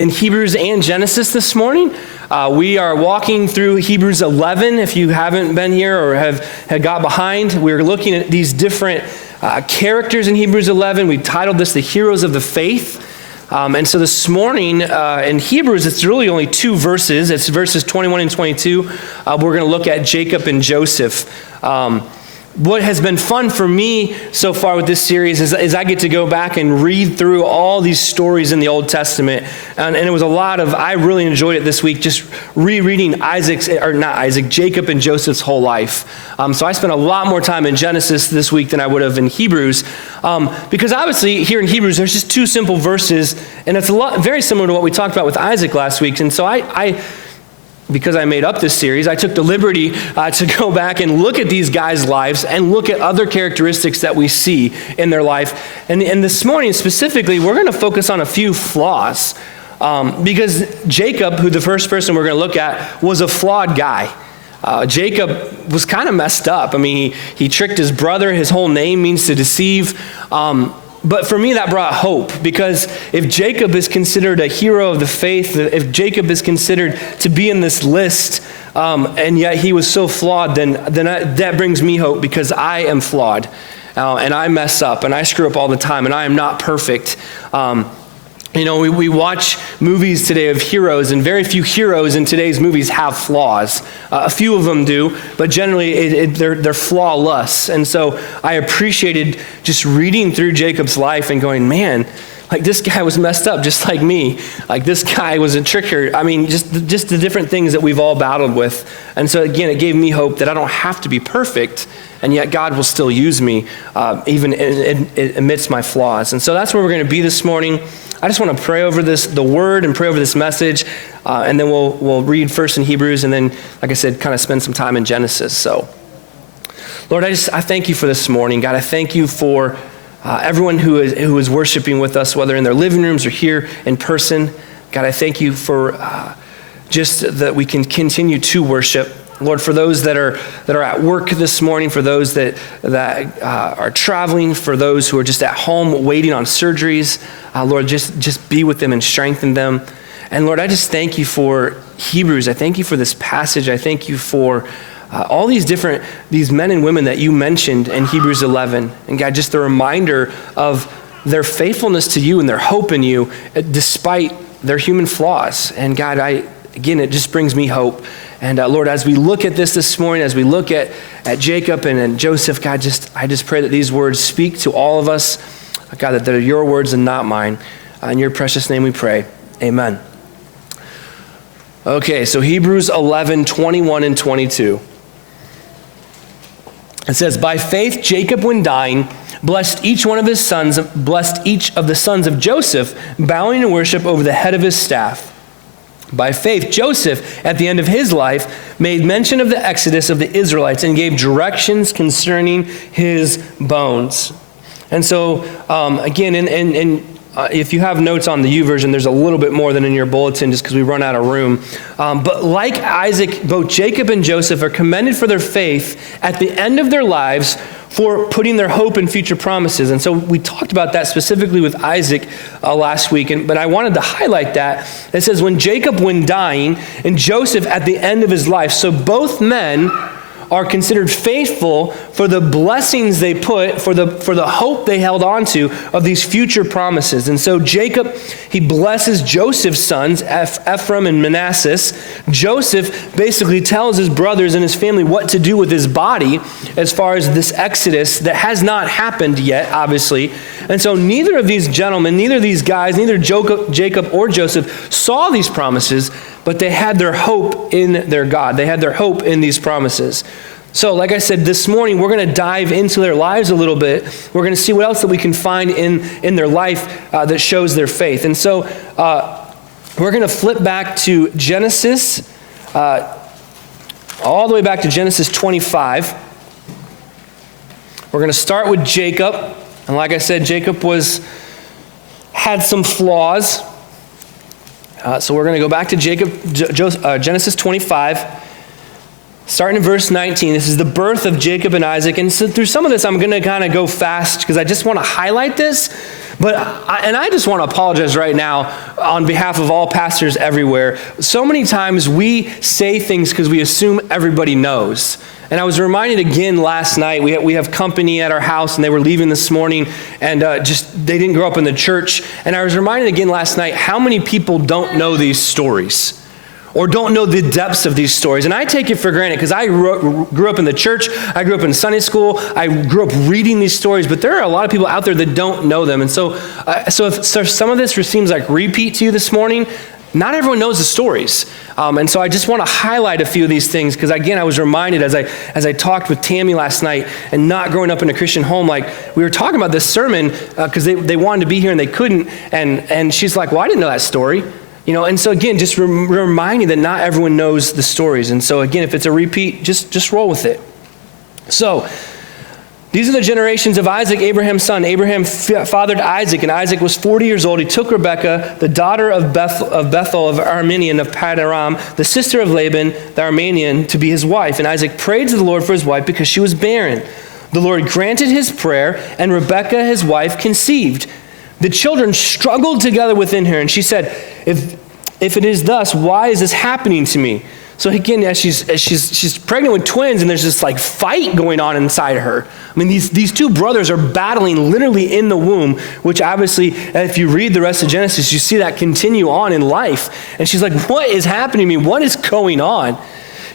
In Hebrews and Genesis this morning. We are walking through Hebrews 11. If you haven't been here or have got behind, we're looking at these different characters in Hebrews 11. We've titled this The Heroes of the Faith. And so this morning in Hebrews, it's really only two verses. It's verses 21 and 22. We're going to look at Jacob and Joseph. What has been fun for me so far with this series is I get to go back and read through all these stories in the Old Testament. And it was I really enjoyed it this week, just rereading Jacob and Joseph's whole life. So I spent a lot more time in Genesis this week than I would have in Hebrews. Because obviously here in Hebrews, there's just two simple verses, and it's very similar to what we talked about with Isaac last week. And so because I made up this series, I took the liberty to go back and look at these guys' lives and look at other characteristics that we see in their life. And this morning specifically, we're going to focus on a few flaws. Because Jacob, who the first person we're going to look at, was a flawed guy. Jacob was kind of messed up. I mean, he tricked his brother. His whole name means to deceive. But for me, that brought hope, because if Jacob is considered a hero of the faith, if Jacob is considered to be in this list, and yet he was so flawed, then that brings me hope, because I am flawed, and I mess up, and I screw up all the time, and I am not perfect. We watch movies today of heroes, and very few heroes in today's movies have flaws. A few of them do, but generally they're flawless. And so I appreciated just reading through Jacob's life and going, man, like this guy was messed up just like me. Like this guy was a tricker. I mean, just the different things that we've all battled with. And so again, it gave me hope that I don't have to be perfect, and yet God will still use me even amidst my flaws. And so that's where we're going to be this morning. I just want to pray over the word, and pray over this message, and then we'll read first in Hebrews, and then, like I said, kind of spend some time in Genesis. So, Lord, I thank you for this morning. God, I thank you for everyone who is worshiping with us, whether in their living rooms or here in person. God, I thank you for just that we can continue to worship. Lord, for those that are at work this morning, for those that are traveling, for those who are just at home waiting on surgeries, Lord, just be with them and strengthen them. And Lord, I just thank you for Hebrews. I thank you for this passage. I thank you for all these men and women that you mentioned in Hebrews 11. And God, just the reminder of their faithfulness to you and their hope in you, despite their human flaws. And God, again, it just brings me hope. And Lord, as we look at this morning, as we look at Jacob and Joseph, God, I just pray that these words speak to all of us. God, that they're your words and not mine. In your precious name we pray. Amen. Okay, so Hebrews 11, 21 and 22. It says, by faith Jacob, when dying, blessed each of the sons of Joseph, bowing in worship over the head of his staff. By faith, Joseph, at the end of his life, made mention of the exodus of the Israelites and gave directions concerning his bones. And so, again, if you have notes on the YouVersion, there's a little bit more than in your bulletin just because we run out of room. But like Isaac, both Jacob and Joseph are commended for their faith at the end of their lives for putting their hope in future promises. And so we talked about that specifically with Isaac last week, but I wanted to highlight that. It says, when Jacob, when dying, and Joseph at the end of his life. So both men are considered faithful for the blessings they put, for the hope they held on to of these future promises. And so Jacob, he blesses Joseph's sons, Ephraim and Manasseh. Joseph basically tells his brothers and his family what to do with his body as far as this exodus that has not happened yet, obviously. And so neither of these gentlemen, neither of these guys, neither Jacob or Joseph saw these promises, but they had their hope in their God. They had their hope in these promises. So like I said, this morning, we're going to dive into their lives a little bit. We're going to see what else that we can find in their life that shows their faith. And so we're going to flip back to Genesis, all the way back to Genesis 25. We're going to start with Jacob. And like I said, Jacob had some flaws. So we're going to go back to Genesis 25, starting in verse 19. This is the birth of Jacob and Isaac. And so through some of this, I'm going to kind of go fast because I just want to highlight this. But I just want to apologize right now on behalf of all pastors everywhere. So many times we say things because we assume everybody knows. And I was reminded again last night, we have company at our house and they were leaving this morning and they didn't grow up in the church. And I was reminded again last night how many people don't know these stories or don't know the depths of these stories. And I take it for granted because I grew up in the church, I grew up in Sunday school, I grew up reading these stories, but there are a lot of people out there that don't know them. And so if some of this seems like repeat to you this morning, not everyone knows the stories. And so I just want to highlight a few of these things because again, I was reminded as I talked with Tammy last night and not growing up in a Christian home, like we were talking about this sermon because they wanted to be here and they couldn't. And she's like, well, I didn't know that story. And so again, just reminding that not everyone knows the stories. And so again, if it's a repeat, just roll with it. So these are the generations of Isaac, Abraham's son. Abraham fathered Isaac, and Isaac was 40 years old. He took Rebekah, the daughter of Bethuel of Aramean of Paddan, the sister of Laban, the Aramean, to be his wife. And Isaac prayed to the Lord for his wife because she was barren. The Lord granted his prayer, and Rebekah, his wife, conceived. The children struggled together within her, and she said, if it is thus, why is this happening to me? So again, as she's pregnant with twins, and there's this like fight going on inside her. I mean, these two brothers are battling literally in the womb, which obviously, if you read the rest of Genesis, you see that continue on in life. And she's like, what is happening to me? What is going on?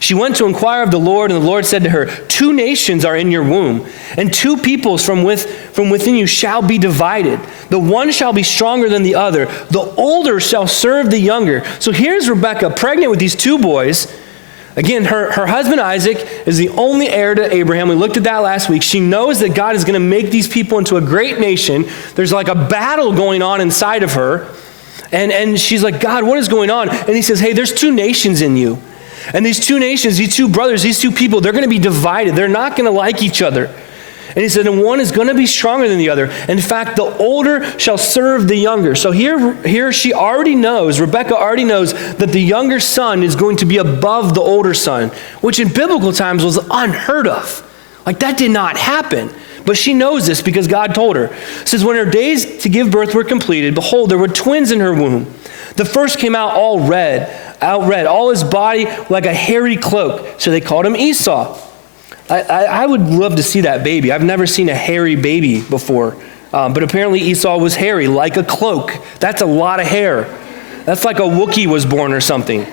She went to inquire of the Lord, and the Lord said to her, 2 nations are in your womb, and 2 peoples from within you shall be divided. The one shall be stronger than the other. The older shall serve the younger. So here's Rebekah, pregnant with these 2 boys. Again, her husband Isaac is the only heir to Abraham. We looked at that last week. She knows that God is going to make these people into a great nation. There's like a battle going on inside of her. And she's like, God, what is going on? And he says, hey, there's 2 nations in you. And these 2 nations, these 2 brothers, these 2 people, they're going to be divided. They're not going to like each other. And he said, and one is going to be stronger than the other. In fact, the older shall serve the younger. So here she already knows, Rebekah already knows that the younger son is going to be above the older son, which in biblical times was unheard of. Like that did not happen. But she knows this because God told her. It says, when her days to give birth were completed, behold, there were twins in her womb. The first came out all red, all his body like a hairy cloak. So they called him Esau. I would love to see that baby. I've never seen a hairy baby before. But apparently Esau was hairy, like a cloak. That's a lot of hair. That's like a Wookiee was born or something.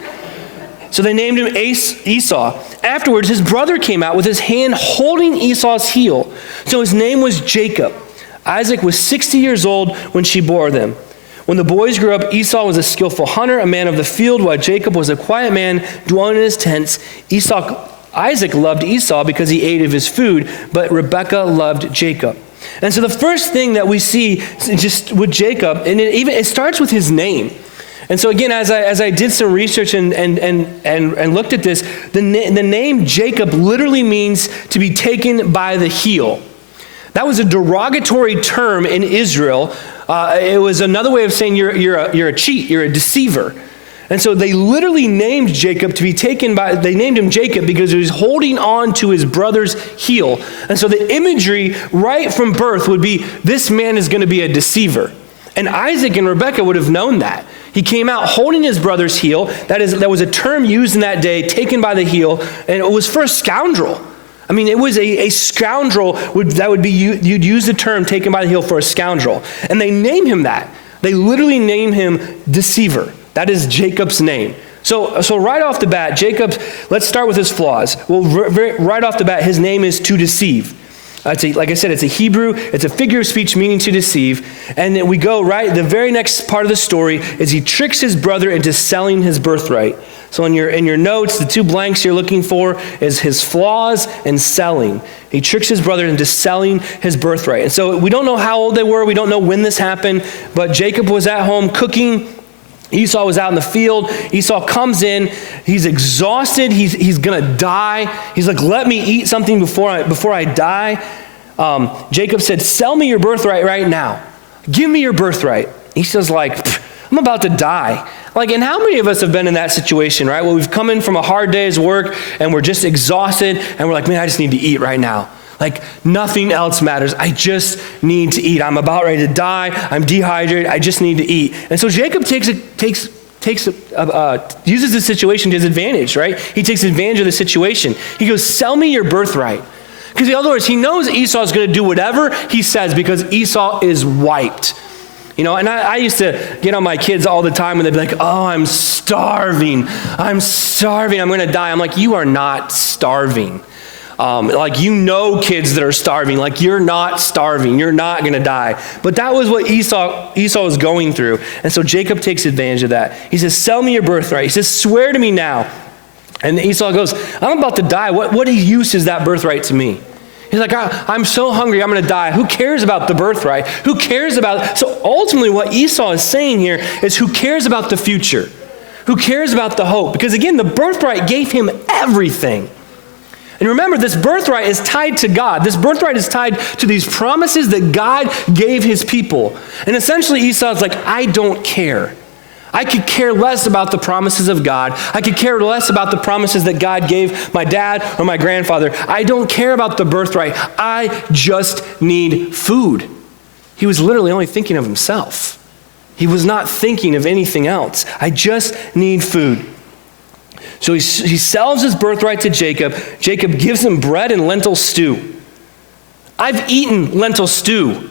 So they named him Esau. Afterwards, his brother came out with his hand holding Esau's heel. So his name was Jacob. Isaac was 60 years old when she bore them. When the boys grew up, Esau was a skillful hunter, a man of the field, while Jacob was a quiet man, dwelling in his tents. Isaac loved Esau because he ate of his food, but Rebekah loved Jacob. And so the first thing that we see just with Jacob, and it starts with his name. And so again, as I did some research and looked at this, the name Jacob literally means to be taken by the heel. That was a derogatory term in Israel. It was another way of saying you're a cheat, you're a deceiver. And so they literally named Jacob to be taken by, they named him Jacob because he was holding on to his brother's heel. And so the imagery right from birth would be, this man is going to be a deceiver. And Isaac and Rebekah would have known that. He came out holding his brother's heel. That was a term used in that day, taken by the heel, and it was for a scoundrel. I mean, it was a scoundrel you'd use the term taken by the heel for a scoundrel. And they name him that. They literally name him deceiver. That is Jacob's name. So right off the bat, Jacob, let's start with his flaws. Well, right off the bat, his name is to deceive. Like I said, it's a Hebrew, it's a figure of speech meaning to deceive. And then we go right, the very next part of the story is he tricks his brother into selling his birthright. So in your notes, the 2 blanks you're looking for is his flaws and selling. He tricks his brother into selling his birthright. And so we don't know how old they were, we don't know when this happened, but Jacob was at home cooking. Esau was out in the field. Esau comes in. He's exhausted. He's going to die. He's like, let me eat something before I die. Jacob said, sell me your birthright right now. Give me your birthright. He says like, I'm about to die. Like, and how many of us have been in that situation, right? Well, we've come in from a hard day's work and we're just exhausted and we're like, man, I just need to eat right now. Like nothing else matters. I just need to eat. I'm about ready to die. I'm dehydrated. I just need to eat. And so Jacob uses the situation to his advantage, right? He takes advantage of the situation. He goes, sell me your birthright. Because in other words, he knows Esau is going to do whatever he says because Esau is wiped. You know, and I used to get on my kids all the time when they'd be like, oh, I'm starving. I'm going to die. I'm like, you are not starving. Like, you know kids that are starving. Like, you're not starving. You're not going to die. But that was what Esau was going through. And so Jacob takes advantage of that. He says, sell me your birthright. He says, swear to me now. And Esau goes, I'm about to die. What use is that birthright to me? He's like, I'm so hungry, I'm going to die. Who cares about the birthright? Who cares about... So ultimately what Esau is saying here is who cares about the future? Who cares about the hope? Because again, the birthright gave him everything. And remember, this birthright is tied to God. This birthright is tied to these promises that God gave his people. And essentially Esau's like, I don't care. I could care less about the promises of God. I could care less about the promises that God gave my dad or my grandfather. I don't care about the birthright. I just need food. He was literally only thinking of himself. He was not thinking of anything else. I just need food. So he sells his birthright to Jacob. Jacob gives him bread and lentil stew. I've eaten lentil stew.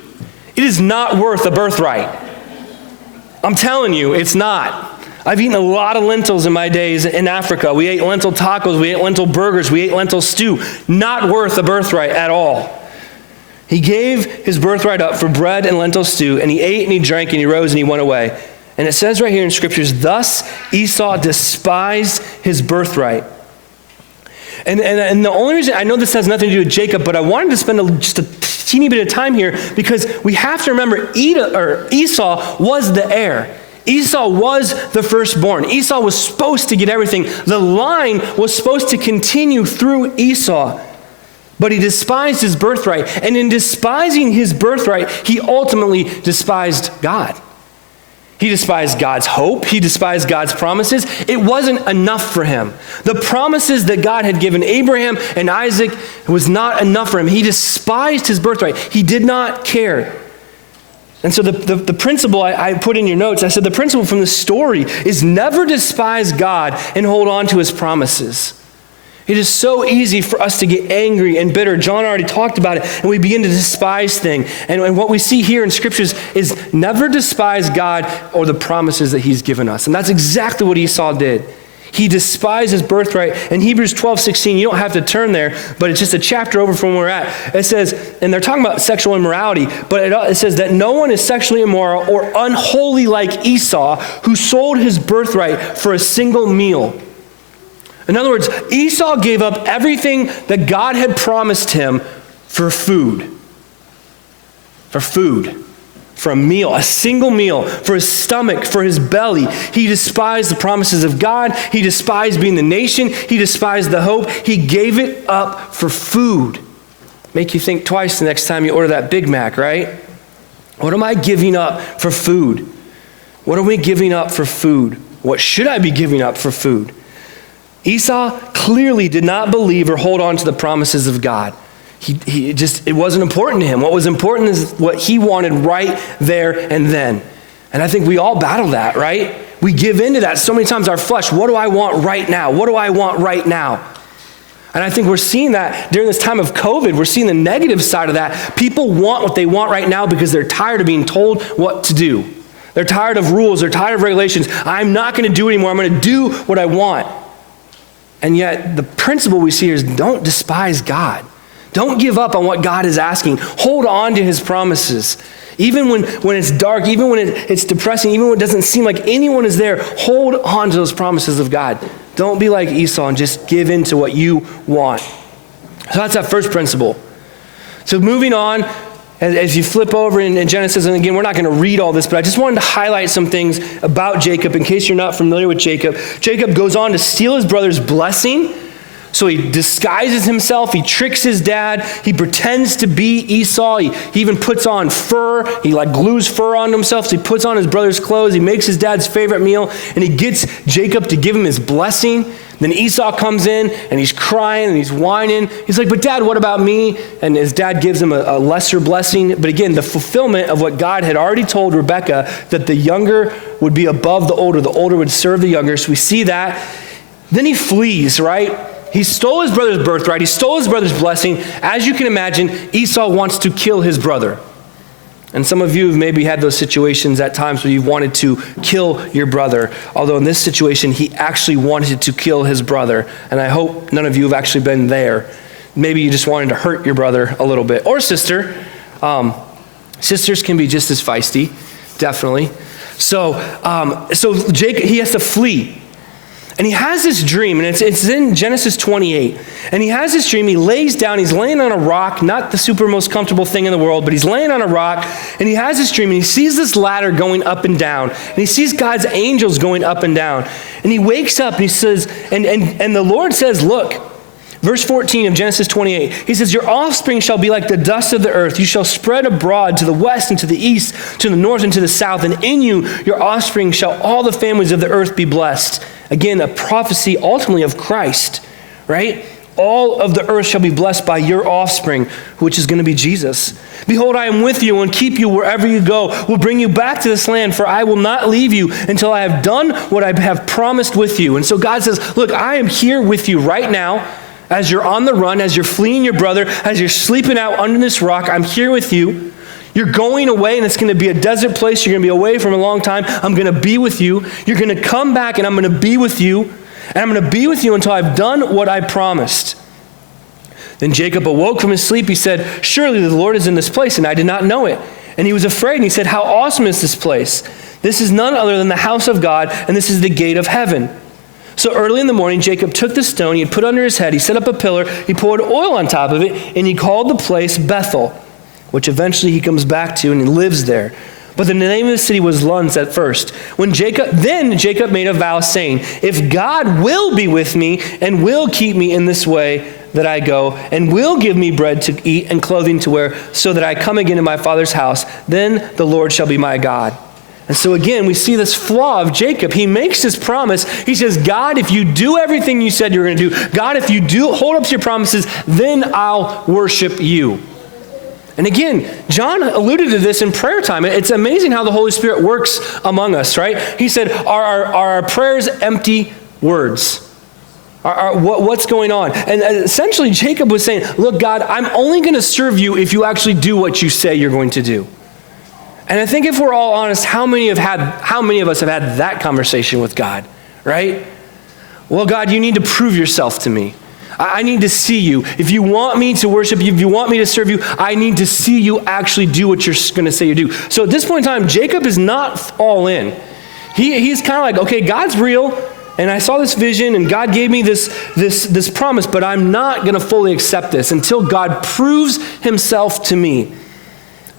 It is not worth a birthright. I'm telling you, it's not. I've eaten a lot of lentils in my days in Africa. We ate lentil tacos, we ate lentil burgers, we ate lentil stew. Not worth a birthright at all. He gave his birthright up for bread and lentil stew, and he ate and he drank and he rose and he went away. And it says right here in scriptures, thus Esau despised his birthright. And the only reason, I know this has nothing to do with Jacob, but I wanted to spend just a teeny bit of time here because we have to remember Esau was the heir. Esau was the firstborn. Esau was supposed to get everything. The line was supposed to continue through Esau, but he despised his birthright. And in despising his birthright, he ultimately despised God. He despised God's hope. He despised God's promises. It wasn't enough for him. The promises that God had given Abraham and Isaac was not enough for him. He despised his birthright. He did not care. And so the principle I put in your notes, I said the principle from the story is never despise God and hold on to his promises. It is so easy for us to get angry and bitter. John already talked about it, and we begin to despise things. And what we see here in scriptures is never despise God or the promises that he's given us. And that's exactly what Esau did. He despised his birthright. In Hebrews 12:16, you don't have to turn there, but it's just a chapter over from where we're at. It says, and they're talking about sexual immorality, but it says that no one is sexually immoral or unholy like Esau, who sold his birthright for a single meal. In other words, Esau gave up everything that God had promised him for food. For a meal, a single meal, for his stomach, for his belly. He despised the promises of God. He despised being the nation. He despised the hope. He gave it up for food. Make you think twice the next time you order that Big Mac, right? What am I giving up for food? What are we giving up for food? What should I be giving up for food? Esau clearly did not believe or hold on to the promises of God. It wasn't important to him. What was important is what he wanted right there and then. And I think we all battle that, right? We give into that so many times, our flesh. What do I want right now? What do I want right now? And I think we're seeing that during this time of COVID. We're seeing the negative side of that. People want what they want right now because they're tired of being told what to do. They're tired of rules. They're tired of regulations. I'm not going to do it anymore. I'm going to do what I want. And yet the principle we see here is don't despise God. Don't give up on what God is asking. Hold on to his promises. Even when it's dark, even when it's depressing, even when it doesn't seem like anyone is there, hold on to those promises of God. Don't be like Esau and just give in to what you want. So that's that first principle. So moving on, as you flip over in Genesis, and again, we're not going to read all this, but I just wanted to highlight some things about Jacob in case you're not familiar with Jacob. Jacob goes on to steal his brother's blessing So he disguises himself. He tricks his dad. He pretends to be Esau. He even puts on fur. He glues fur on himself. So he puts on his brother's clothes. He makes his dad's favorite meal, and he gets Jacob to give him his blessing. Then Esau comes in, and he's crying, and he's whining. He's like, but Dad, what about me? And his dad gives him a lesser blessing. But again, the fulfillment of what God had already told Rebekah, that the younger would be above the older would serve the younger. So we see that. Then he flees, right? He stole his brother's birthright. He stole his brother's blessing. As you can imagine, Esau wants to kill his brother. And some of you have maybe had those situations at times where you've wanted to kill your brother. Although in this situation, he actually wanted to kill his brother. And I hope none of you have actually been there. Maybe you just wanted to hurt your brother a little bit. Or sister. Sisters can be just as feisty, definitely. So Jacob, he has to flee. And he has this dream, and it's in Genesis 28. And he has this dream. He lays down. He's laying on a rock, not the super most comfortable thing in the world, but he's laying on a rock, and he has this dream, and he sees this ladder going up and down, and he sees God's angels going up and down. And he wakes up, and he says, and the Lord says, look, verse 14 of Genesis 28, he says, your offspring shall be like the dust of the earth. You shall spread abroad to the west and to the east, to the north and to the south, and in you, your offspring, shall all the families of the earth be blessed. Again, a prophecy ultimately of Christ, right? All of the earth shall be blessed by your offspring, which is going to be Jesus. Behold, I am with you and keep you wherever you go. Will bring you back to this land, for I will not leave you until I have done what I have promised with you. And so God says, look, I am here with you right now as you're on the run, as you're fleeing your brother, as you're sleeping out under this rock. I'm here with you. You're going away, and it's going to be a desert place. You're going to be away from a long time. I'm going to be with you. You're going to come back, and I'm going to be with you. And I'm going to be with you until I've done what I promised. Then Jacob awoke from his sleep. He said, surely the Lord is in this place, and I did not know it. And he was afraid, and he said, how awesome is this place? This is none other than the house of God, and this is the gate of heaven. So early in the morning, Jacob took the stone he had put under his head. He set up a pillar. He poured oil on top of it, and he called the place Bethel, which eventually he comes back to, and he lives there. But the name of the city was Luz at first. Then Jacob made a vow, saying, if God will be with me and will keep me in this way that I go, and will give me bread to eat and clothing to wear, so that I come again to my father's house, then the Lord shall be my God. And so again, we see this flaw of Jacob. He makes this promise. He says, God, if you do everything you said you're going to do, God, if you do hold up to your promises, then I'll worship you. And again, John alluded to this in prayer time. It's amazing how the Holy Spirit works among us, right? He said, are our prayers empty words? What's going on? And essentially, Jacob was saying, look, God, I'm only going to serve you if you actually do what you say you're going to do. And I think if we're all honest, how many of us have had that conversation with God, right? Well, God, you need to prove yourself to me. I need to see you. If you want me to worship you, if you want me to serve you, I need to see you actually do what you're going to say you do. So at this point in time, Jacob is not all in. He's kind of like, okay, God's real, and I saw this vision, and God gave me this promise, but I'm not going to fully accept this until God proves himself to me.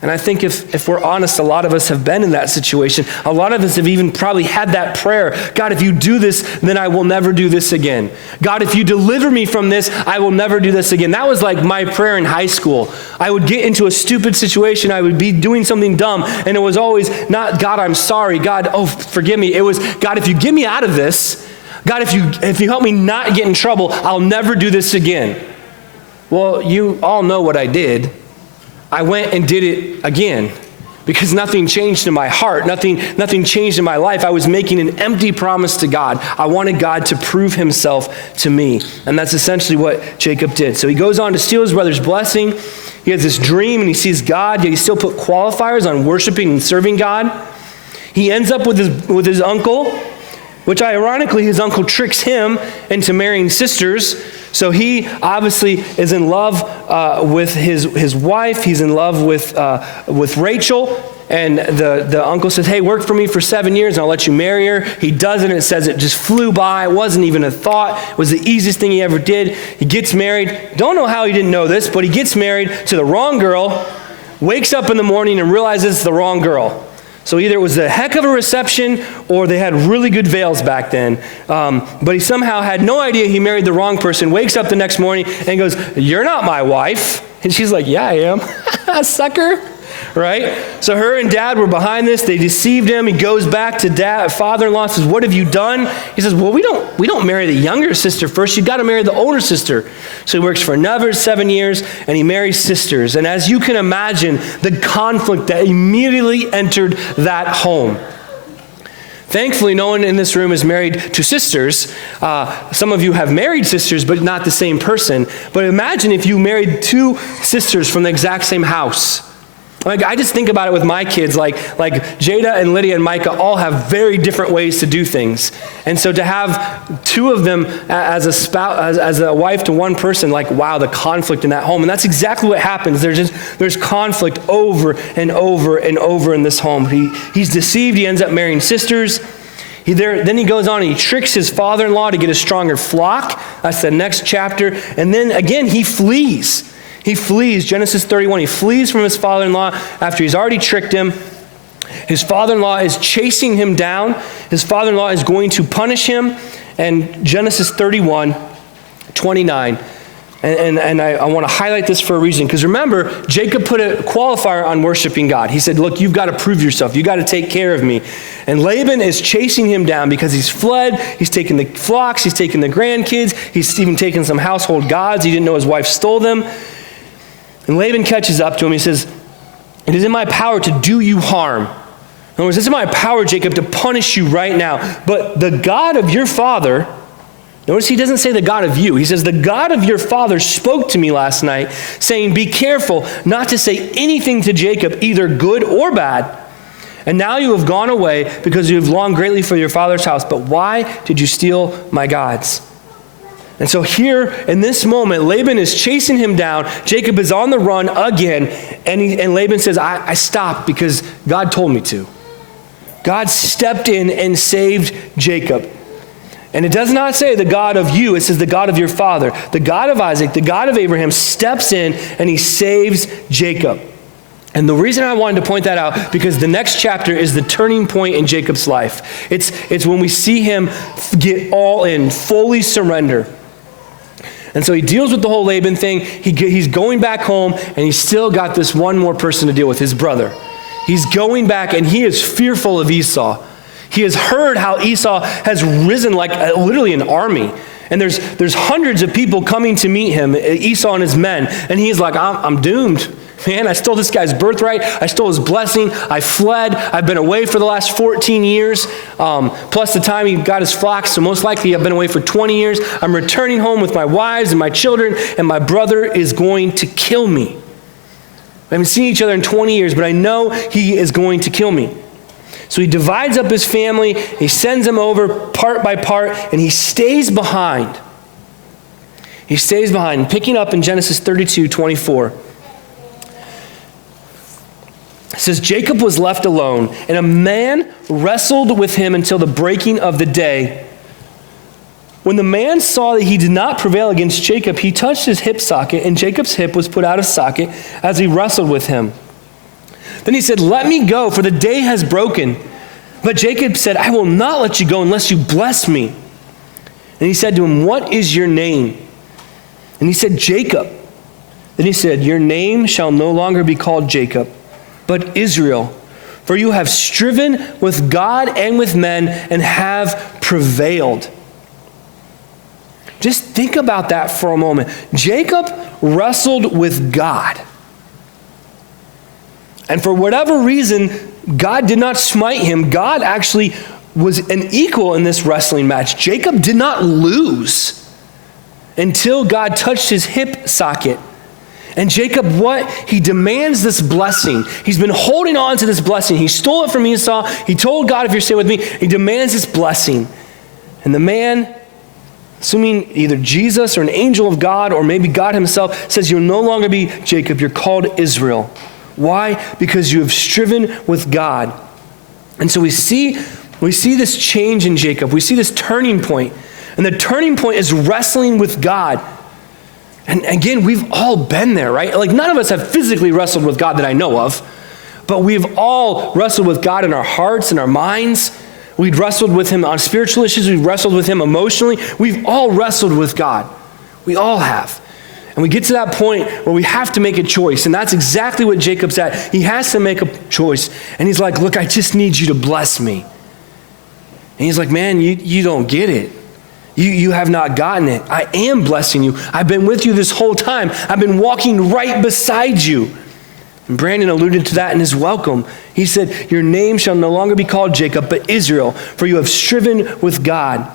And I think if we're honest, a lot of us have been in that situation. A lot of us have even probably had that prayer. God, if you do this, then I will never do this again. God, if you deliver me from this, I will never do this again. That was like my prayer in high school. I would get into a stupid situation. I would be doing something dumb. And it was always not, God, I'm sorry. God, oh, forgive me. It was, God, if you get me out of this, God, if you help me not get in trouble, I'll never do this again. Well, you all know what I did. I went and did it again because nothing changed in my heart. Nothing changed in my life. I was making an empty promise to God. I wanted God to prove himself to me. And that's essentially what Jacob did. So he goes on to steal his brother's blessing. He has this dream and he sees God, yet he still put qualifiers on worshiping and serving God. He ends up with his uncle, which ironically his uncle tricks him into marrying sisters. So he obviously is in love with his wife. He's in love with Rachel. And the uncle says, hey, work for me for 7 years and I'll let you marry her. He does it, and it says it just flew by. It wasn't even a thought. It was the easiest thing he ever did. He gets married. Don't know how he didn't know this, but he gets married to the wrong girl, wakes up in the morning and realizes it's the wrong girl. So either it was a heck of a reception or they had really good veils back then. But he somehow had no idea he married the wrong person, wakes up the next morning and goes, "You're not my wife." And she's like, "Yeah, I am." Sucker. Right? So her and dad were behind this. They deceived him. He goes back to father-in-law, says, "What have you done?" He says, "Well, we don't marry the younger sister first. You got to marry the older sister." So he works for another 7 years and he marries sisters. And as you can imagine, the conflict that immediately entered that home. Thankfully, no one in this room is married to sisters. Some of you have married sisters, but not the same person. But imagine if you married two sisters from the exact same house. Like, I just think about it with my kids, like Jada and Lydia and Micah all have very different ways to do things. And so to have two of them as a spouse, as a wife to one person, like, wow, the conflict in that home. And that's exactly what happens. There's conflict over and over and over in this home. He's deceived. He ends up marrying sisters. Then he goes on and he tricks his father-in-law to get a stronger flock. That's the next chapter. And then again, he flees. He flees, Genesis 31, he flees from his father-in-law after he's already tricked him. His father-in-law is chasing him down. His father-in-law is going to punish him. And Genesis 31, 29. And I want to highlight this for a reason. Because remember, Jacob put a qualifier on worshiping God. He said, look, you've got to prove yourself. You've got to take care of me. And Laban is chasing him down because he's fled. He's taken the flocks. He's taken the grandkids. He's even taken some household gods. He didn't know his wife stole them. And Laban catches up to him. He says, "It is in my power to do you harm." In other words, it's in my power, Jacob, to punish you right now. But the God of your father, notice he doesn't say the God of you. He says, the God of your father spoke to me last night, saying, be careful not to say anything to Jacob, either good or bad. And now you have gone away because you have longed greatly for your father's house. But why did you steal my gods? And so here, in this moment, Laban is chasing him down. Jacob is on the run again. And Laban says, I stopped because God told me to. God stepped in and saved Jacob. And it does not say the God of you. It says the God of your father. The God of Isaac, the God of Abraham steps in and he saves Jacob. And the reason I wanted to point that out, because the next chapter is the turning point in Jacob's life. It's when we see him get all in, fully surrender. And so he deals with the whole Laban thing. He's going back home, and he's still got this one more person to deal with, his brother. He's going back, and he is fearful of Esau. He has heard how Esau has risen like literally an army. And there's hundreds of people coming to meet him, Esau and his men. And he's like, I'm doomed. Man, I stole this guy's birthright. I stole his blessing. I fled. I've been away for the last 14 years, plus the time he got his flocks. So most likely I've been away for 20 years. I'm returning home with my wives and my children, and my brother is going to kill me. We haven't seen each other in 20 years, but I know he is going to kill me. So he divides up his family. He sends them over part by part, and he stays behind. He stays behind, picking up in Genesis 32, 24. It says, Jacob was left alone, and a man wrestled with him until the breaking of the day. When the man saw that he did not prevail against Jacob, he touched his hip socket, and Jacob's hip was put out of socket as he wrestled with him. Then he said, let me go, for the day has broken. But Jacob said, I will not let you go unless you bless me. And he said to him, what is your name? And he said, Jacob. Then he said, your name shall no longer be called Jacob, but Israel, for you have striven with God and with men and have prevailed. Just think about that for a moment. Jacob wrestled with God. And for whatever reason, God did not smite him. God actually was an equal in this wrestling match. Jacob did not lose until God touched his hip socket. And Jacob, he demands this blessing. He's been holding on to this blessing. He stole it from Esau. He told God, if you're staying with me, he demands this blessing. And the man, assuming either Jesus or an angel of God, or maybe God himself, says, you'll no longer be Jacob, you're called Israel. Why? Because you have striven with God. And so we see this change in Jacob. We see this turning point. And the turning point is wrestling with God. And again, we've all been there, right? Like, none of us have physically wrestled with God that I know of. But we've all wrestled with God in our hearts and our minds. We've wrestled with him on spiritual issues. We've wrestled with him emotionally. We've all wrestled with God. We all have. And we get to that point where we have to make a choice. And that's exactly what Jacob's at. He has to make a choice. And he's like, look, I just need you to bless me. And he's like, man, you don't get it. You have not gotten it. I am blessing you. I've been with you this whole time. I've been walking right beside you. And Brandon alluded to that in his welcome. He said, your name shall no longer be called Jacob, but Israel, for you have striven with God.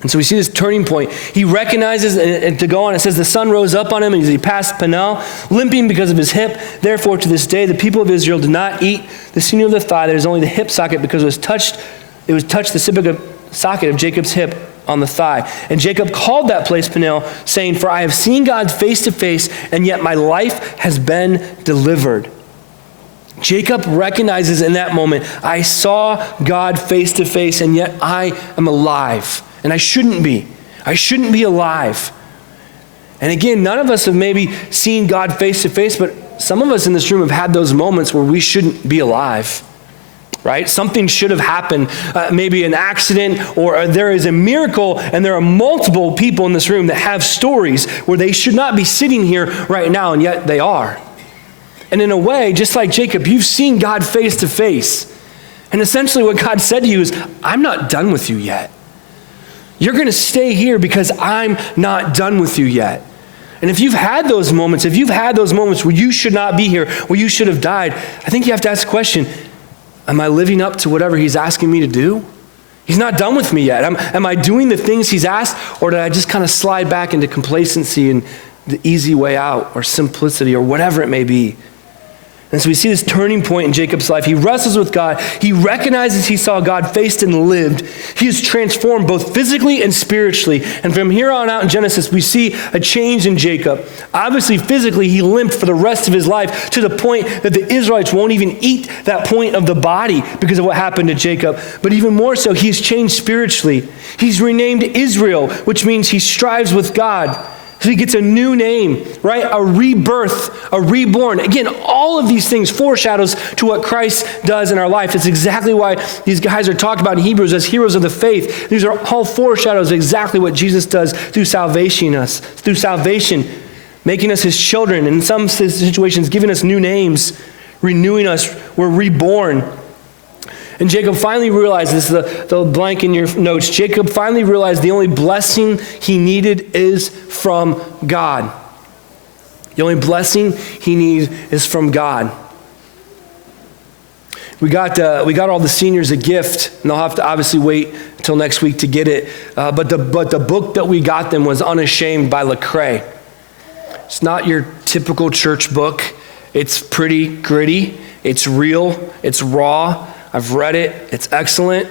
And so we see this turning point. He recognizes, and to go on, it says the sun rose up on him as he passed Peniel, limping because of his hip. Therefore, to this day, the people of Israel did not eat the sinew of the thigh. There is only the hip socket, because it was touched the socket of Jacob's hip on the thigh. And Jacob called that place Peniel, saying, for I have seen God face to face, and yet my life has been delivered. Jacob recognizes in that moment, I saw God face to face, and yet I am alive. And I shouldn't be. I shouldn't be alive. And again, none of us have maybe seen God face to face, but some of us in this room have had those moments where we shouldn't be alive, right? Something should have happened, maybe an accident, or there is a miracle, and there are multiple people in this room that have stories where they should not be sitting here right now, and yet they are. And in a way, just like Jacob, you've seen God face to face. And essentially what God said to you is, I'm not done with you yet. You're going to stay here because I'm not done with you yet. And if you've had those moments, where you should not be here, where you should have died, I think you have to ask the question, am I living up to whatever he's asking me to do? He's not done with me yet. Am I doing the things he's asked, or did I just kind of slide back into complacency and the easy way out, or simplicity, or whatever it may be? And so we see this turning point in Jacob's life. He wrestles with God. He recognizes he saw God faced and lived. He is transformed both physically and spiritually. And from here on out in Genesis, we see a change in Jacob. Obviously, physically, he limped for the rest of his life, to the point that the Israelites won't even eat that point of the body because of what happened to Jacob. But even more so, he's changed spiritually. He's renamed Israel, which means he strives with God. So he gets a new name, right? A rebirth, a reborn. Again, all of these things foreshadows to what Christ does in our life. It's exactly why these guys are talked about in Hebrews as heroes of the faith. These are all foreshadows of exactly what Jesus does through salvation, making us his children. In some situations, giving us new names, renewing us. We're reborn. And Jacob finally realized, this is the blank in your notes, Jacob finally realized the only blessing he needed is from God. The only blessing he needs is from God. We got all the seniors a gift, and they'll have to obviously wait until next week to get it. But the book that we got them was Unashamed by Lecrae. It's not your typical church book. It's pretty gritty. It's real. It's raw. I've read it. It's excellent.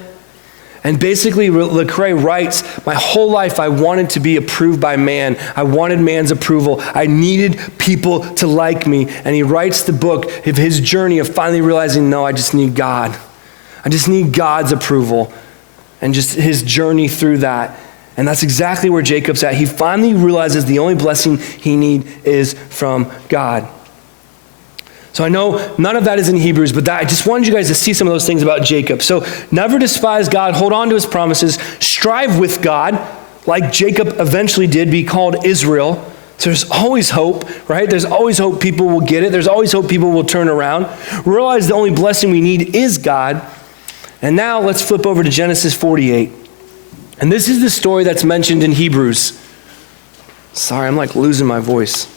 And basically, Lecrae writes, my whole life I wanted to be approved by man. I wanted man's approval. I needed people to like me. And he writes the book of his journey of finally realizing, no, I just need God. I just need God's approval. And just his journey through that. And that's exactly where Jacob's at. He finally realizes the only blessing he needs is from God. So I know none of that is in Hebrews, but I just wanted you guys to see some of those things about Jacob. So never despise God, hold on to his promises, strive with God, like Jacob eventually did, be called Israel. So there's always hope, right? There's always hope people will get it. There's always hope people will turn around. Realize the only blessing we need is God. And now let's flip over to Genesis 48. And this is the story that's mentioned in Hebrews. Sorry, I'm like losing my voice.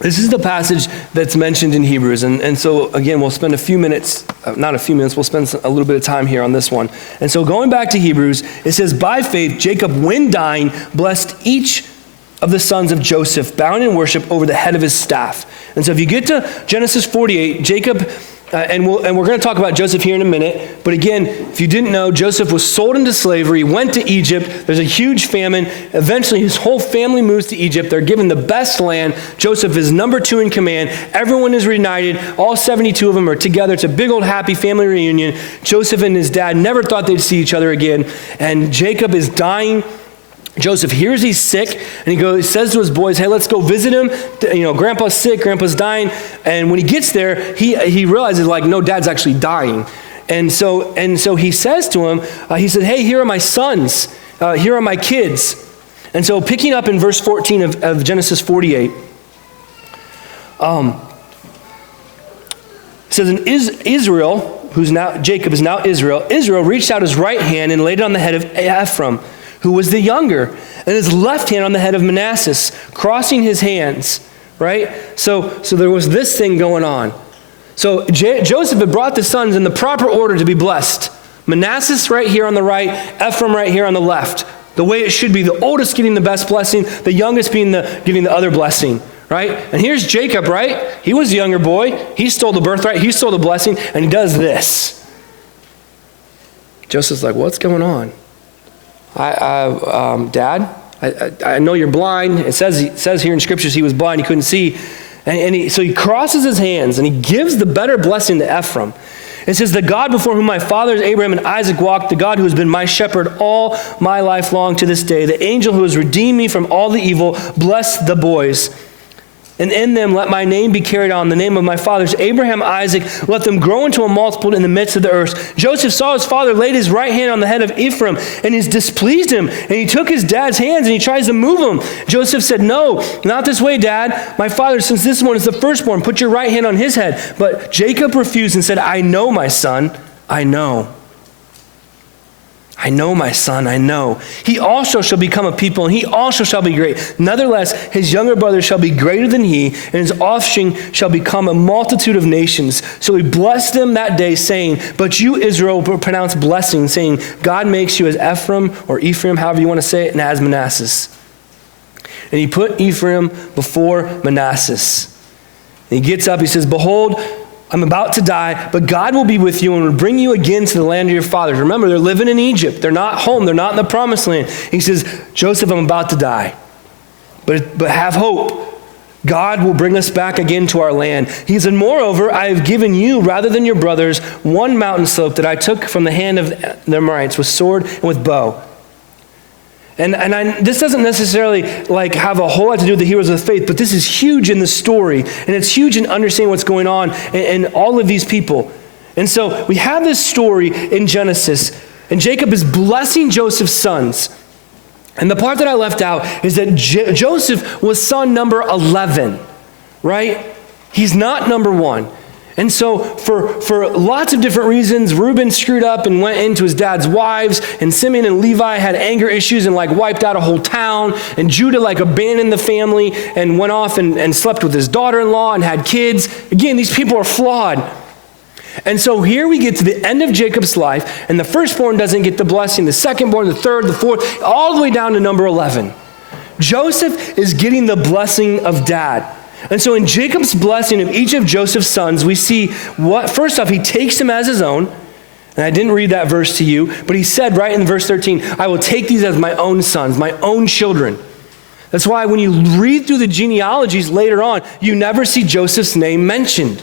This is the passage that's mentioned in Hebrews. And so, again, we'll spend we'll spend a little bit of time here on this one. And so going back to Hebrews, it says, by faith, Jacob, when dying, blessed each of the sons of Joseph, bowing in worship over the head of his staff. And so if you get to Genesis 48, Jacob, and we're going to talk about Joseph here in a minute. But again, if you didn't know, Joseph was sold into slavery, went to Egypt. There's a huge famine. Eventually, his whole family moves to Egypt. They're given the best land. Joseph is number 2 in command. Everyone is reunited. All 72 of them are together. It's a big old happy family reunion. Joseph and his dad never thought they'd see each other again. And Jacob is dying. Joseph hears he's sick, and he says to his boys, hey, let's go visit him. Grandpa's sick, grandpa's dying. And when he gets there, he realizes, like, no, dad's actually dying. And so he says to him, he said, hey, here are my sons. Here are my kids. And so picking up in verse 14 of Genesis 48, it says, in Israel, Jacob is now Israel, Israel reached out his right hand and laid it on the head of Ephraim, who was the younger, and his left hand on the head of Manasseh, crossing his hands, right? So there was this thing going on. So Joseph had brought the sons in the proper order to be blessed. Manasseh right here on the right, Ephraim right here on the left. The way it should be, the oldest getting the best blessing, the youngest getting the other blessing, right? And here's Jacob, right? He was the younger boy. He stole the birthright. He stole the blessing, and he does this. Joseph's like, what's going on? Dad, I know you're blind. It says here in scriptures he was blind, he couldn't see. So he crosses his hands and he gives the better blessing to Ephraim. It says, the God before whom my fathers Abraham and Isaac walked, the God who has been my shepherd all my life long to this day, the angel who has redeemed me from all the evil, bless the boys. And in them let my name be carried on, the name of my fathers, Abraham, Isaac, let them grow into a multitude in the midst of the earth. Joseph saw his father laid his right hand on the head of Ephraim, and it displeased him. And he took his dad's hands and he tries to move them. Joseph said, no, not this way, Dad. My father, since this one is the firstborn, put your right hand on his head. But Jacob refused and said, I know, my son, I know. I know, my son, I know. He also shall become a people, and he also shall be great. Nevertheless, his younger brother shall be greater than he, and his offspring shall become a multitude of nations. So he blessed them that day, saying, but you, Israel, will pronounce blessing, saying, God makes you as Ephraim, or Ephraim, however you want to say it, and as Manasseh. And he put Ephraim before Manasseh. And he gets up, he says, behold, I'm about to die, but God will be with you and will bring you again to the land of your fathers. Remember, they're living in Egypt. They're not home. They're not in the promised land. He says, Joseph, I'm about to die, but have hope. God will bring us back again to our land. He said, moreover, I have given you, rather than your brothers, one mountain slope that I took from the hand of the Amorites with sword and with bow. And this doesn't necessarily have a whole lot to do with the heroes of the faith, but this is huge in the story, and it's huge in understanding what's going on in all of these people. And so we have this story in Genesis, and Jacob is blessing Joseph's sons. And the part that I left out is that Joseph was son number 11, right? He's not number 1. And so for lots of different reasons, Reuben screwed up and went into his dad's wives, and Simeon and Levi had anger issues and wiped out a whole town, and Judah abandoned the family and went off and slept with his daughter-in-law and had kids. Again, these people are flawed. And so here we get to the end of Jacob's life, and the firstborn doesn't get the blessing, the secondborn, the third, the fourth, all the way down to number 11. Joseph is getting the blessing of dad. And so in Jacob's blessing of each of Joseph's sons, we see first off, he takes them as his own. And I didn't read that verse to you, but he said right in verse 13, I will take these as my own sons, my own children. That's why when you read through the genealogies later on, you never see Joseph's name mentioned.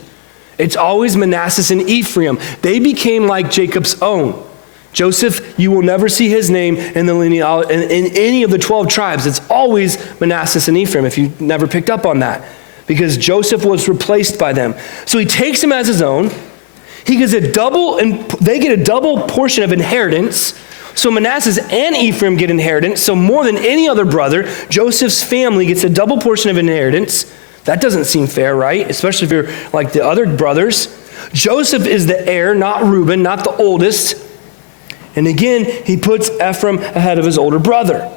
It's always Manasseh and Ephraim. They became like Jacob's own. Joseph, you will never see his name in the lineage, in any of the 12 tribes. It's always Manasseh and Ephraim, if you never picked up on that, because Joseph was replaced by them. So he takes them as his own. He gets they get a double portion of inheritance. So Manasseh and Ephraim get inheritance. So more than any other brother, Joseph's family gets a double portion of inheritance. That doesn't seem fair, right? Especially if you're like the other brothers. Joseph is the heir, not Reuben, not the oldest. And again, he puts Ephraim ahead of his older brother.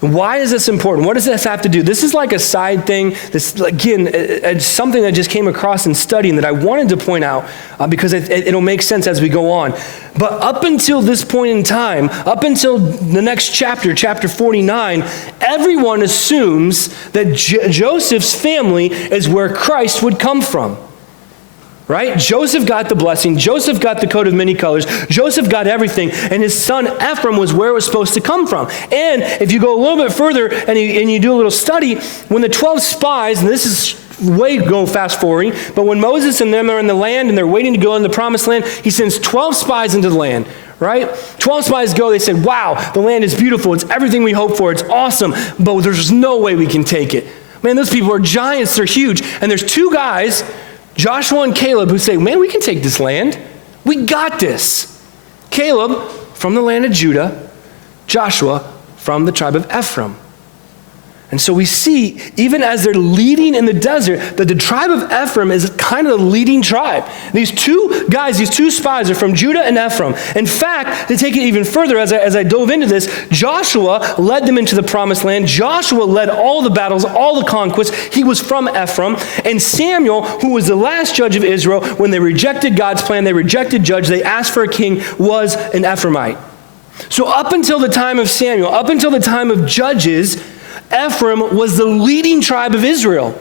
Why is this important? What does this have to do? This is like a side thing. This, again, it's something that just came across in studying that I wanted to point out because it'll make sense as we go on. But up until this point in time, up until the next chapter, chapter 49, everyone assumes that Joseph's family is where Christ would come from. Right? Joseph got the blessing. Joseph got the coat of many colors. Joseph got everything. And his son Ephraim was where it was supposed to come from. And if you go a little bit further and you do a little study, when the 12 spies, and this is way go fast forwarding, but when Moses and them are in the land and they're waiting to go in the promised land, he sends 12 spies into the land, right? 12 spies go, they said, wow, the land is beautiful. It's everything we hope for. It's awesome, but there's no way we can take it. Man, those people are giants. They're huge. And there's two guys, Joshua and Caleb, who say, man, we can take this land. We got this. Caleb from the land of Judah, Joshua from the tribe of Ephraim. And so we see, even as they're leading in the desert, that the tribe of Ephraim is kind of the leading tribe. These two guys, these two spies are from Judah and Ephraim. In fact, to take it even further, as I dove into this, Joshua led them into the promised land. Joshua led all the battles, all the conquests. He was from Ephraim. And Samuel, who was the last judge of Israel, when they rejected God's plan, they rejected judge, they asked for a king, was an Ephraimite. So up until the time of Samuel, up until the time of Judges, Ephraim was the leading tribe of Israel.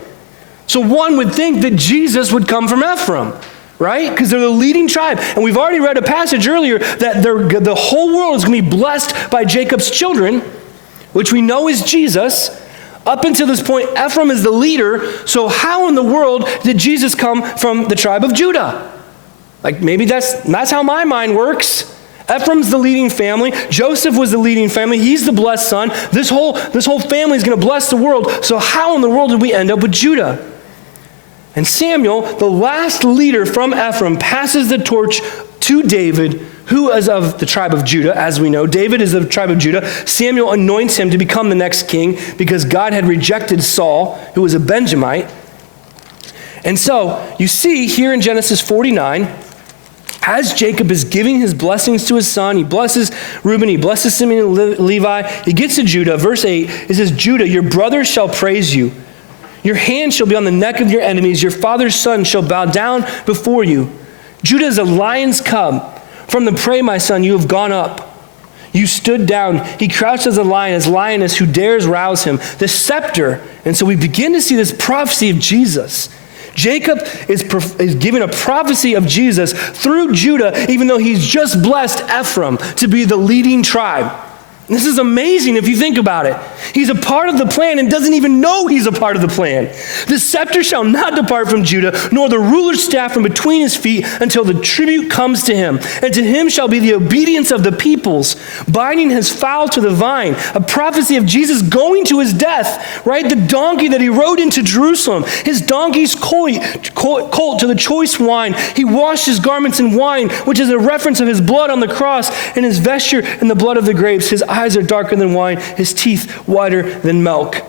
So one would think that Jesus would come from Ephraim, right? Because they're the leading tribe. And we've already read a passage earlier that the whole world is going to be blessed by Jacob's children, which we know is Jesus. Up until this point, Ephraim is the leader. So how in the world did Jesus come from the tribe of Judah? Like maybe that's how my mind works. Ephraim's the leading family. Joseph was the leading family. He's the blessed son. This whole family is going to bless the world. So how in the world did we end up with Judah? And Samuel, the last leader from Ephraim, passes the torch to David, who is of the tribe of Judah, as we know. David is of the tribe of Judah. Samuel anoints him to become the next king because God had rejected Saul, who was a Benjamite. And so you see here in Genesis 49, as Jacob is giving his blessings to his son, he blesses Reuben, he blesses Simeon and Levi, he gets to Judah. Verse 8, it says, Judah, your brothers shall praise you. Your hand shall be on the neck of your enemies. Your father's son shall bow down before you. Judah is a lion's cub. From the prey, my son, you have gone up. You stood down. He crouched as a lion, as lioness who dares rouse him. The scepter. And so we begin to see this prophecy of Jesus. Jacob is giving a prophecy of Jesus through Judah, even though he's just blessed Ephraim to be the leading tribe. This is amazing if you think about it. He's a part of the plan and doesn't even know he's a part of the plan. The scepter shall not depart from Judah, nor the ruler's staff from between his feet until the tribute comes to him. And to him shall be the obedience of the peoples, binding his fowl to the vine. A prophecy of Jesus going to his death, right? The donkey that he rode into Jerusalem, his donkey's colt to the choice wine. He washed his garments in wine, which is a reference of his blood on the cross, and his vesture in the blood of the grapes. His eyes are darker than wine, his teeth whiter than milk.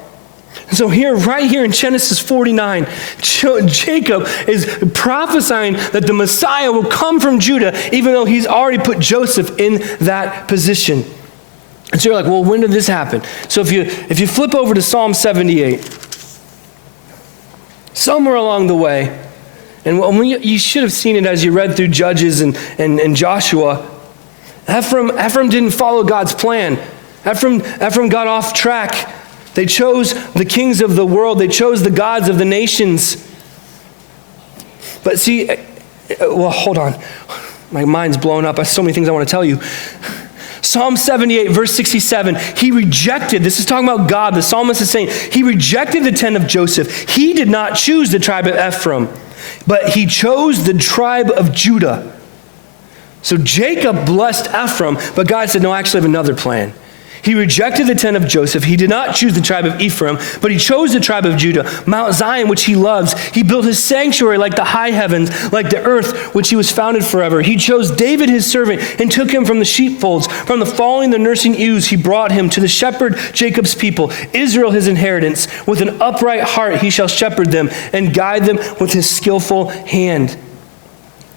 And so right here in Genesis 49, Jacob is prophesying that the Messiah will come from Judah, even though he's already put Joseph in that position. And so you're like, well, when did this happen? So if you flip over to Psalm 78, somewhere along the way, and you should have seen it as you read through Judges and Joshua, Ephraim didn't follow God's plan. Ephraim got off track. They chose the kings of the world. They chose the gods of the nations. But see, well, hold on. My mind's blown up. I have so many things I want to tell you. Psalm 78, verse 67, he rejected, this is talking about God. The psalmist is saying, he rejected the tent of Joseph. He did not choose the tribe of Ephraim, but he chose the tribe of Judah. So Jacob blessed Ephraim, but God said, no, I actually have another plan. He rejected the tent of Joseph. He did not choose the tribe of Ephraim, but he chose the tribe of Judah, Mount Zion, which he loves. He built his sanctuary like the high heavens, like the earth, which he was founded forever. He chose David, his servant, and took him from the sheepfolds, from the falling, the nursing ewes. He brought him to the shepherd, Jacob's people, Israel, his inheritance. With an upright heart, he shall shepherd them and guide them with his skillful hand.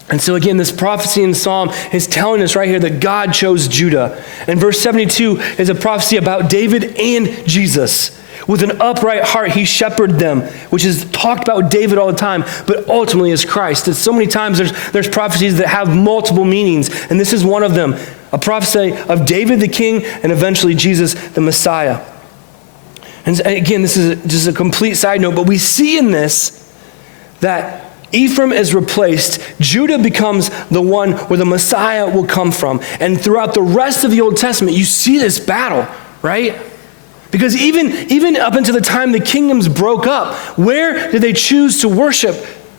And so again, this prophecy in Psalm is telling us right here that God chose Judah. And verse 72 is a prophecy about David and Jesus. With an upright heart, he shepherded them, which is talked about with David all the time, but ultimately is Christ. And so many times there's prophecies that have multiple meanings, and this is one of them. A prophecy of David the king and eventually Jesus the Messiah. And again, this is just a complete side note, but we see in this that Ephraim is replaced. Judah becomes the one where the Messiah will come from. And throughout the rest of the Old Testament, you see this battle, right? Because even up until the time the kingdoms broke up, where did they choose to worship?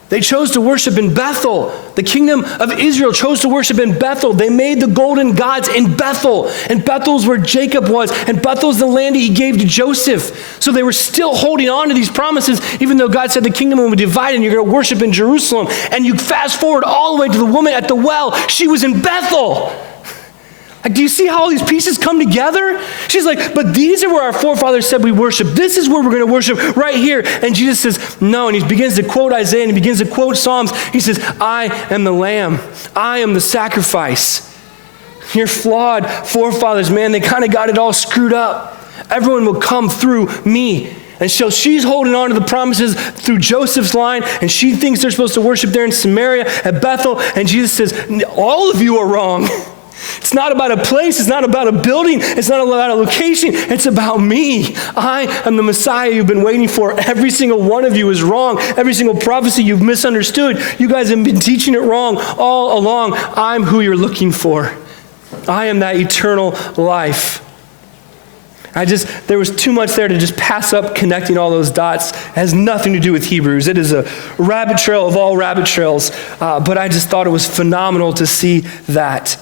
They chose to worship in Bethel. The kingdom of Israel chose to worship in Bethel. They made the golden gods in Bethel. And Bethel's where Jacob was. And Bethel's the land he gave to Joseph. So they were still holding on to these promises, even though God said the kingdom will be divided and you're going to worship in Jerusalem. And you fast forward all the way to the woman at the well. She was in Bethel. Like, do you see how all these pieces come together? She's like, but these are where our forefathers said we worship. This is where we're going to worship, right here. And Jesus says, no. And he begins to quote Isaiah and he begins to quote Psalms. He says, I am the lamb. I am the sacrifice. Your flawed forefathers, man, they kind of got it all screwed up. Everyone will come through me. And so she's holding on to the promises through Joseph's line, and she thinks they're supposed to worship there in Samaria at Bethel. And Jesus says, all of you are wrong. It's not about a place. It's not about a building. It's not about a location. It's about me. I am the Messiah you've been waiting for. Every single one of you is wrong. Every single prophecy you've misunderstood. You guys have been teaching it wrong all along. I'm who you're looking for. I am that eternal life. There was too much there to just pass up connecting all those dots. It has nothing to do with Hebrews. It is a rabbit trail of all rabbit trails. But I just thought it was phenomenal to see that.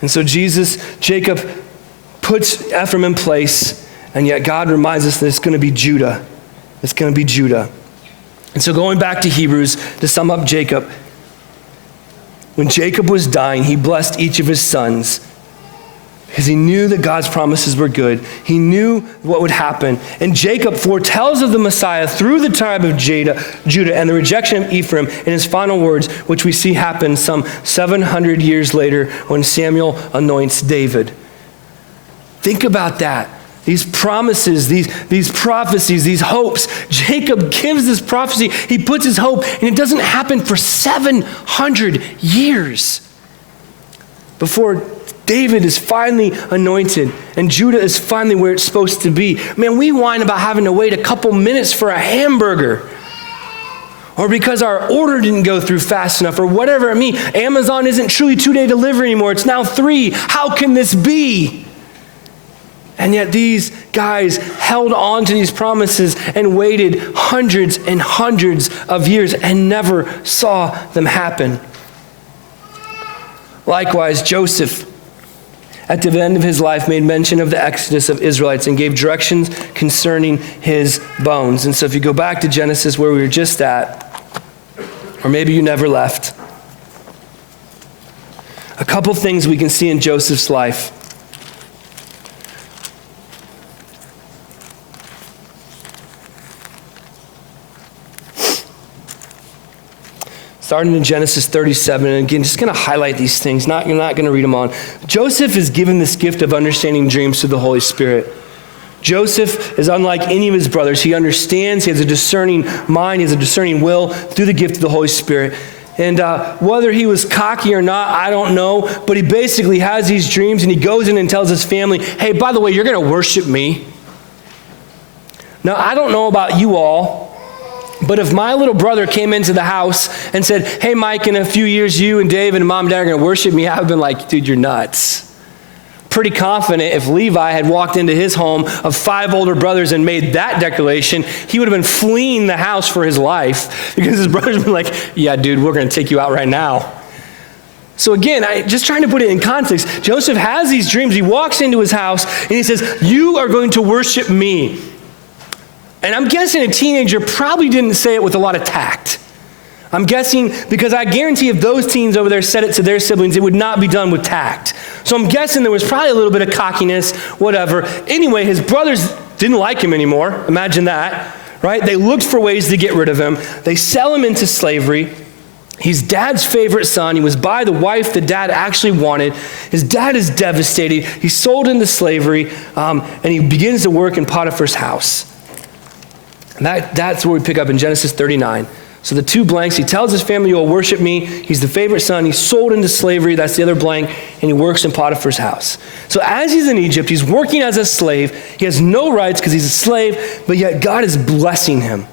And so Jacob puts Ephraim in place, and yet God reminds us that it's going to be Judah. It's going to be Judah. And so going back to Hebrews, to sum up Jacob, when Jacob was dying, he blessed each of his sons because he knew that God's promises were good. He knew what would happen. And Jacob foretells of the Messiah through the tribe of Judah and the rejection of Ephraim in his final words, which we see happen some 700 years later when Samuel anoints David. Think about that. These promises, these prophecies, these hopes. Jacob gives this prophecy. He puts his hope, and it doesn't happen for 700 years before David is finally anointed and Judah is finally where it's supposed to be. Man, we whine about having to wait a couple minutes for a hamburger, or because our order didn't go through fast enough, or whatever it means. Amazon isn't truly 2-day delivery anymore. It's now 3. How can this be? And yet these guys held on to these promises and waited hundreds and hundreds of years and never saw them happen. Likewise, Joseph, at the end of his life, made mention of the exodus of Israelites and gave directions concerning his bones. And so if you go back to Genesis where we were just at, or maybe you never left, a couple things we can see in Joseph's life. Starting in Genesis 37, and again, just going to highlight these things. You're not going to read them on. Joseph is given this gift of understanding dreams through the Holy Spirit. Joseph is unlike any of his brothers. He understands, he has a discerning mind, he has a discerning will through the gift of the Holy Spirit. And whether he was cocky or not, I don't know, but he basically has these dreams, and he goes in and tells his family, hey, by the way, you're going to worship me. Now, I don't know about you all, but if my little brother came into the house and said, hey, Mike, in a few years, you and Dave and Mom and Dad are going to worship me, I would have been like, dude, you're nuts. Pretty confident if Levi had walked into his home of 5 older brothers and made that declaration, he would have been fleeing the house for his life because his brothers would be like, yeah, dude, we're going to take you out right now. So again, just trying to put it in context, Joseph has these dreams. He walks into his house and he says, you are going to worship me. And I'm guessing a teenager probably didn't say it with a lot of tact. I'm guessing because I guarantee if those teens over there said it to their siblings, it would not be done with tact. So I'm guessing there was probably a little bit of cockiness, whatever. Anyway, his brothers didn't like him anymore. Imagine that, right? They looked for ways to get rid of him. They sell him into slavery. He's dad's favorite son. He was by the wife that dad actually wanted. His dad is devastated. He's sold into slavery, and he begins to work in Potiphar's house. And that's where we pick up in Genesis 39. So the 2 blanks, he tells his family, you will worship me. He's the favorite son. He's sold into slavery. That's the other blank. And he works in Potiphar's house. So as he's in Egypt, he's working as a slave. He has no rights because he's a slave, but yet God is blessing him.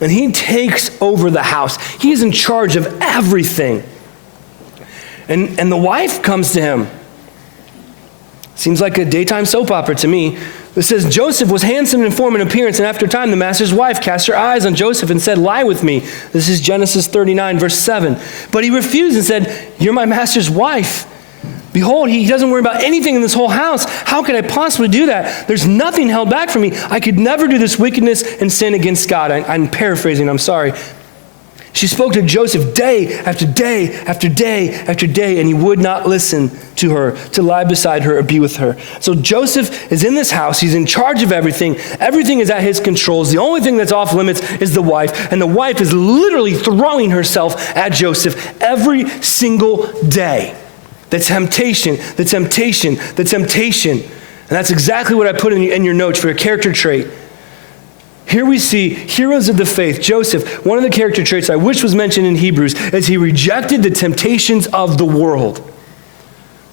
And he takes over the house. He is in charge of everything. And the wife comes to him. Seems like a daytime soap opera to me. It says, Joseph was handsome in form and appearance, and after a time the master's wife cast her eyes on Joseph and said, lie with me. This is Genesis 39, verse 7. But he refused and said, you're my master's wife. Behold, he doesn't worry about anything in this whole house. How could I possibly do that? There's nothing held back from me. I could never do this wickedness and sin against God. I'm paraphrasing, I'm sorry. She spoke to Joseph day after day after day after day, and he would not listen to her, to lie beside her or be with her. So Joseph is in this house. He's in charge of everything. Everything is at his controls. The only thing that's off limits is the wife, and the wife is literally throwing herself at Joseph every single day. The temptation, the temptation, the temptation. And that's exactly what I put in your notes for a character trait. Here we see heroes of the faith. Joseph, one of the character traits I wish was mentioned in Hebrews, is he rejected the temptations of the world.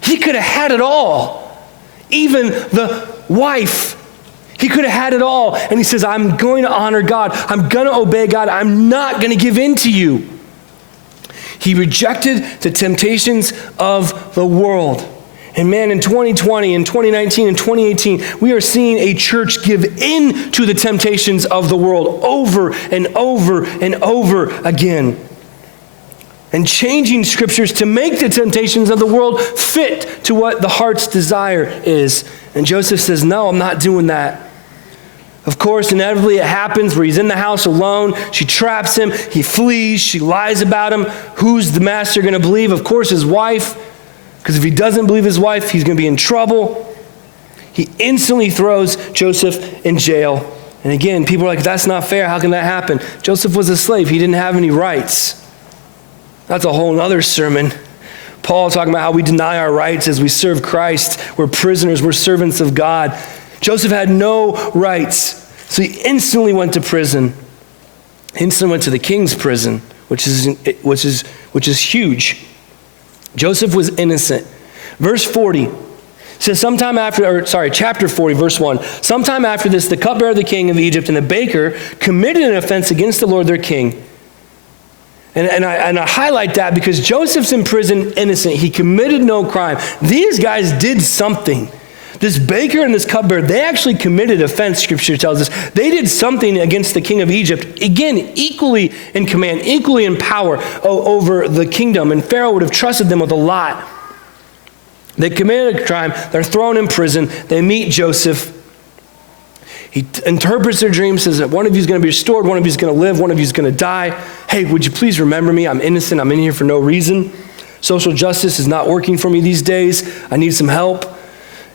He could have had it all. Even the wife. He could have had it all. And he says, I'm going to honor God. I'm going to obey God. I'm not going to give in to you. He rejected the temptations of the world. And man, in 2020, in 2019, in 2018, we are seeing a church give in to the temptations of the world over and over and over again. And changing scriptures to make the temptations of the world fit to what the heart's desire is. And Joseph says, no, I'm not doing that. Of course, inevitably it happens where he's in the house alone. She traps him. He flees. She lies about him. Who's the master going to believe? Of course, his wife. Because if he doesn't believe his wife, he's going to be in trouble. He instantly throws Joseph in jail. And again, people are like, that's not fair. How can that happen? Joseph was a slave. He didn't have any rights. That's a whole other sermon. Paul talking about how we deny our rights as we serve Christ. We're prisoners. We're servants of God. Joseph had no rights. So he instantly went to prison. Instantly went to the king's prison, which is huge. Joseph was innocent. Verse 40 says, chapter 40, verse 1. Sometime after this, the cupbearer of the king of Egypt and the baker committed an offense against the Lord their king. And I highlight that because Joseph's in prison innocent. He committed no crime. These guys did something. This baker and this cupbearer, they actually committed offense, scripture tells us. They did something against the king of Egypt. Again, equally in command, equally in power over the kingdom. And Pharaoh would have trusted them with a lot. They committed a crime. They're thrown in prison. They meet Joseph. He interprets their dream, says that one of you is going to be restored, one of you is going to live, one of you is going to die. Hey, would you please remember me? I'm innocent. I'm in here for no reason. Social justice is not working for me these days. I need some help.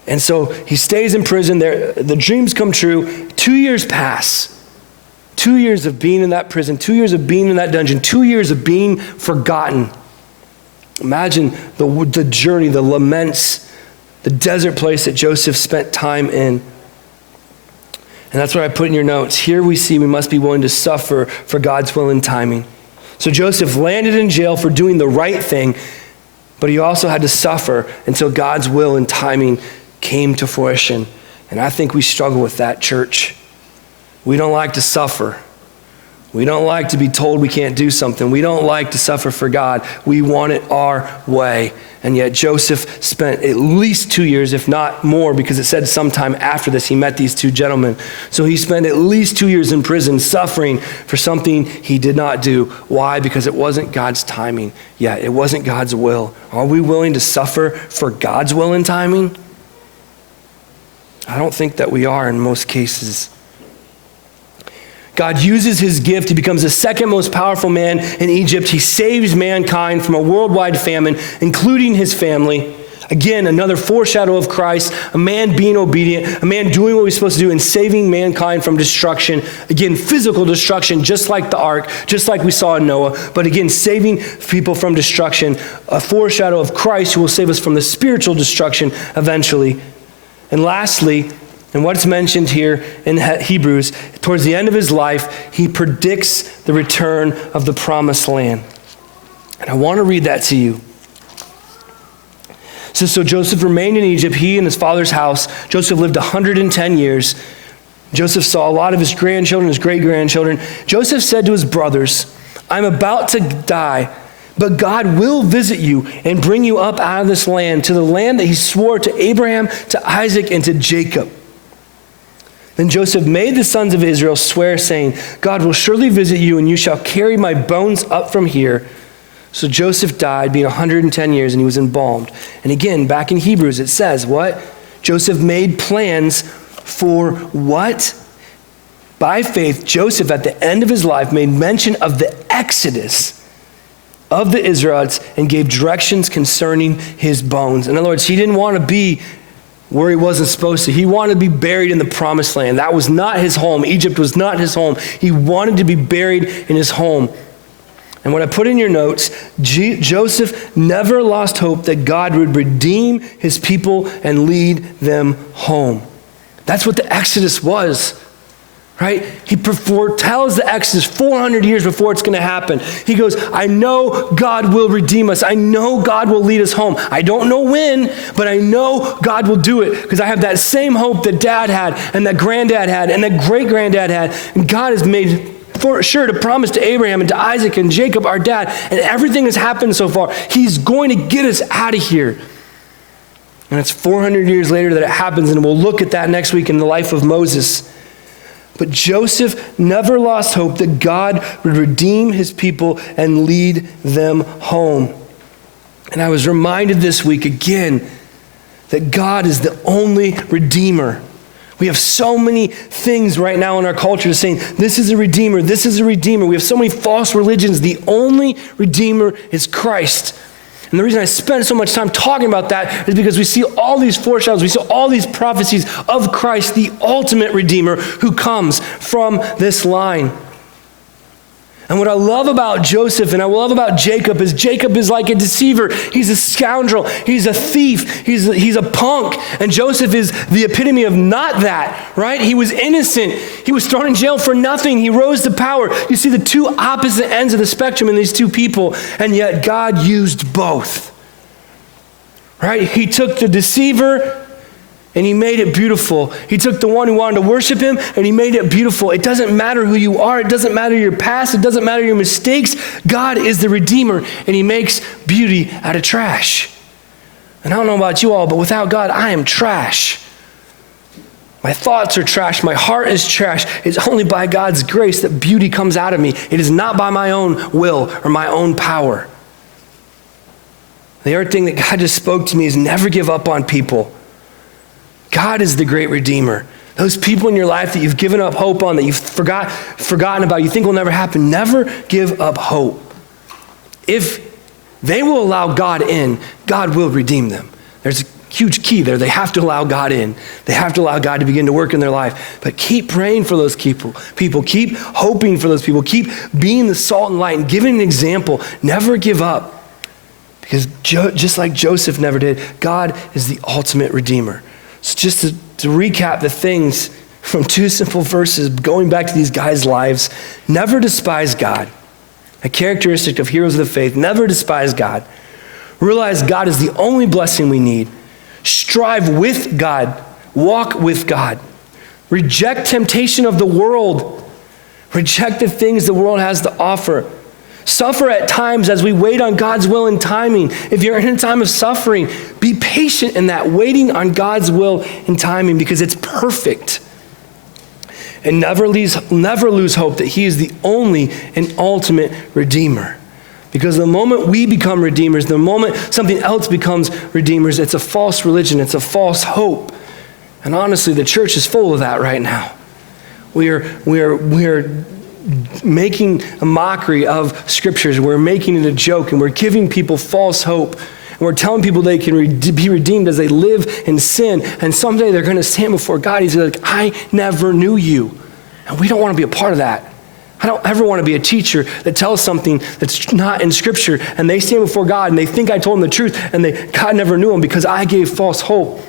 And so he stays in prison. The dreams come true. 2 years pass. 2 years of being in that prison. 2 years of being in that dungeon. 2 years of being forgotten. Imagine the journey, the laments, the desert place that Joseph spent time in. And that's what I put in your notes. Here we see we must be willing to suffer for God's will and timing. So Joseph landed in jail for doing the right thing, but he also had to suffer until God's will and timing came to fruition. And I think we struggle with that, church. We don't like to suffer. We don't like to be told we can't do something. We don't like to suffer for God. We want it our way. And yet Joseph spent at least 2 years, if not more, because it said sometime after this he met these two gentlemen. So he spent at least 2 years in prison suffering for something he did not do. Why? Because it wasn't God's timing. Yeah, it wasn't God's will. Are we willing to suffer for God's will and timing? I don't think that we are in most cases. God uses his gift. He becomes the second most powerful man in Egypt. He saves mankind from a worldwide famine, including his family. Again, another foreshadow of Christ, a man being obedient, a man doing what he's supposed to do and saving mankind from destruction. Again, physical destruction, just like the ark, just like we saw in Noah. But again, saving people from destruction, a foreshadow of Christ who will save us from the spiritual destruction eventually. And lastly, and what's mentioned here in Hebrews, towards the end of his life, he predicts the return of the promised land. And I want to read that to you. It says, so Joseph remained in Egypt, he and his father's house. Joseph lived 110 years. Joseph saw a lot of his grandchildren, his great-grandchildren. Joseph said to his brothers, I'm about to die, But God will visit you and bring you up out of this land, to the land that he swore to Abraham, to Isaac, and to Jacob. Then Joseph made the sons of Israel swear, saying, God will surely visit you, and you shall carry my bones up from here. So Joseph died, being 110 years, and he was embalmed. And again, back in Hebrews, it says, what? Joseph made plans for what? By faith, Joseph, at the end of his life, made mention of the exodus of the Israelites and gave directions concerning his bones. In other words, he didn't want to be where he wasn't supposed to. He wanted to be buried in the promised land. That was not his home. Egypt was not his home. He wanted to be buried in his home. And what I put in your notes, Joseph never lost hope that God would redeem his people and lead them home. That's what the Exodus was. Right? He foretells the Exodus 400 years before it's going to happen. He goes, I know God will redeem us. I know God will lead us home. I don't know when, but I know God will do it because I have that same hope that Dad had and that Granddad had and that great-granddad had. And God has made for sure to promise to Abraham and to Isaac and Jacob, our dad, and everything has happened so far. He's going to get us out of here. And it's 400 years later that it happens, and we'll look at that next week in the life of Moses. But Joseph never lost hope that God would redeem his people and lead them home. And I was reminded this week again that God is the only redeemer. We have so many things right now in our culture saying, this is a redeemer, this is a redeemer. We have so many false religions. The only redeemer is Christ. And the reason I spend so much time talking about that is because we see all these foreshadows, we see all these prophecies of Christ, the ultimate Redeemer who comes from this line. And what I love about Joseph and I love about Jacob is like a deceiver. He's a scoundrel. He's a thief. He's a punk. And Joseph is the epitome of not that, right? He was innocent. He was thrown in jail for nothing. He rose to power. You see the two opposite ends of the spectrum in these two people, and yet God used both, right? He took the deceiver and he made it beautiful. He took the one who wanted to worship him and he made it beautiful. It doesn't matter who you are. It doesn't matter your past. It doesn't matter your mistakes. God is the Redeemer and he makes beauty out of trash. And I don't know about you all, but without God, I am trash. My thoughts are trash. My heart is trash. It's only by God's grace that beauty comes out of me. It is not by my own will or my own power. The other thing that God just spoke to me is never give up on people. God is the great Redeemer. Those people in your life that you've given up hope on, that you've forgotten about, you think will never happen, never give up hope. If they will allow God in, God will redeem them. There's a huge key there. They have to allow God in. They have to allow God to begin to work in their life. But keep praying for those people. Keep hoping for those people. Keep being the salt and light and giving an example. Never give up. Because just like Joseph never did, God is the ultimate Redeemer. So just to recap the things from two simple verses, going back to these guys' lives, never despise God. A characteristic of heroes of the faith, never despise God. Realize God is the only blessing we need. Strive with God. Walk with God. Reject temptation of the world. Reject the things the world has to offer. Suffer at times as we wait on God's will and timing. If you're in a time of suffering, be patient in that, waiting on God's will and timing because it's perfect. And never lose hope that he is the only and ultimate Redeemer. Because the moment we become redeemers, the moment something else becomes redeemers, it's a false religion, it's a false hope. And honestly, the church is full of that right now. We are making a mockery of scriptures. We're making it a joke, and we're giving people false hope. And we're telling people they can be redeemed as they live in sin. And someday they're going to stand before God. He's like, I never knew you. And we don't want to be a part of that. I don't ever want to be a teacher that tells something that's not in scripture, and they stand before God and they think I told them the truth, and God never knew them because I gave false hope.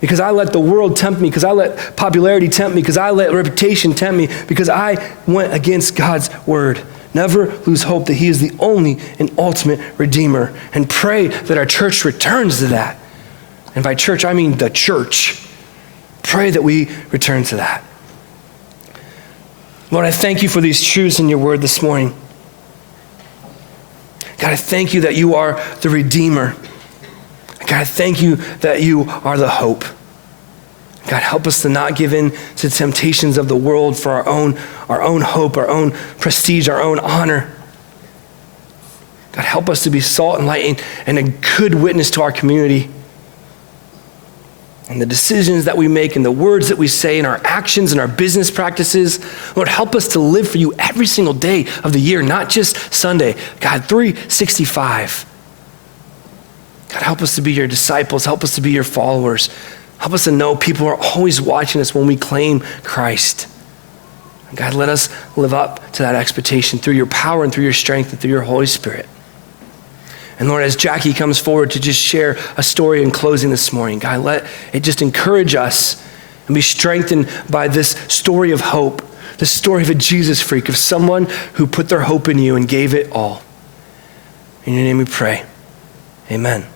Because I let the world tempt me, because I let popularity tempt me, because I let reputation tempt me, because I went against God's word. Never lose hope that he is the only and ultimate Redeemer. And pray that our church returns to that. And by church, I mean the church. Pray that we return to that. Lord, I thank you for these truths in your word this morning. God, I thank you that you are the Redeemer. God, I thank you that you are the hope. God, help us to not give in to the temptations of the world for our own hope, our own prestige, our own honor. God, help us to be salt and light and a good witness to our community. And the decisions that we make and the words that we say and our actions and our business practices, Lord, help us to live for you every single day of the year, not just Sunday. God, 365. God, help us to be your disciples. Help us to be your followers. Help us to know people are always watching us when we claim Christ. God, let us live up to that expectation through your power and through your strength and through your Holy Spirit. And Lord, as Jackie comes forward to just share a story in closing this morning, God, let it just encourage us and be strengthened by this story of hope, the story of a Jesus freak, of someone who put their hope in you and gave it all. In your name we pray. Amen.